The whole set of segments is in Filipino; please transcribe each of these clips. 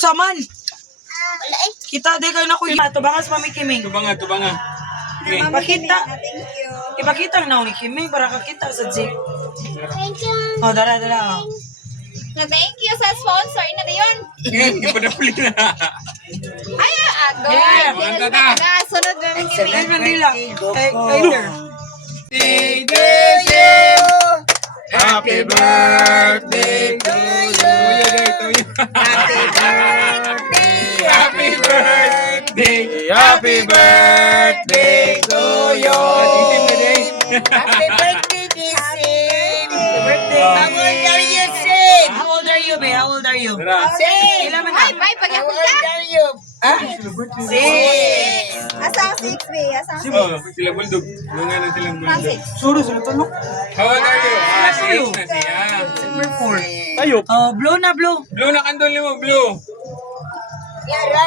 Saman. Kita di kayo na kuya. Tubangas Mami Kiming. Tubanga. Pakita. Thank you. Ipakita na ni Kiming para kakita sa jeep. Thank you. Oh, dara. Thank you sa sponsor na yun. Hindi pa napuli na. Ay, ago. Yeah, manta na. Sunod na mga kimi. Ay, Manila. Later. Happy birthday to you. Happy birthday. Happy birthday to you. Happy birthday, Gising! Birthday. How old are you, Sid? How old are you, babe? How old are you? Sid! Ilan man Ay, na? may How pag-apos old ka. are you? Ah? Six. Asang 6, be. Asang 6. Oh, sila buldog. Lunga na silang buldog. Suro, sila talok. How old are you? Six na siya. Number 4. Tayo. Oh, blow na, blow. Blue na kandol mo, blue.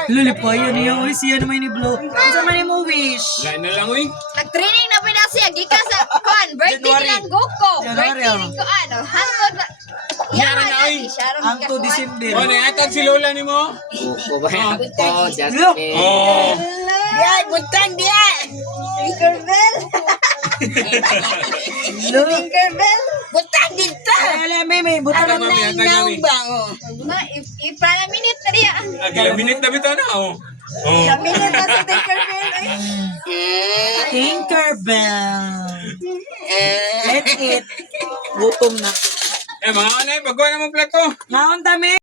Luli po, yun yung wish siya naman ni Blue. Ano sa man mo wish? Lain na lang, uy. Nag-training na pala siya. Gika sa kon. Birthday January. nilang Goko. January, Birthday oh. ni ko ano. Hangtod na. Yara na, oy. Ang to December. O, nayatag si Lola ni mo? Blue. Oh. Diyan, buntang diyan! Tinkerbell. Tinkerbell. Buntang dito! Alam, may buta Atag na. mami, atag mami. Bang, oh. Na, ipala minute na diya. Ilang minute na bito na, oh. Oh. Minute na sa Tinkerbell. Ay. Tinkerbell. Let's eat. Gutom na. Eh, mga anay, pagkuha naman plato. Ngaon dami.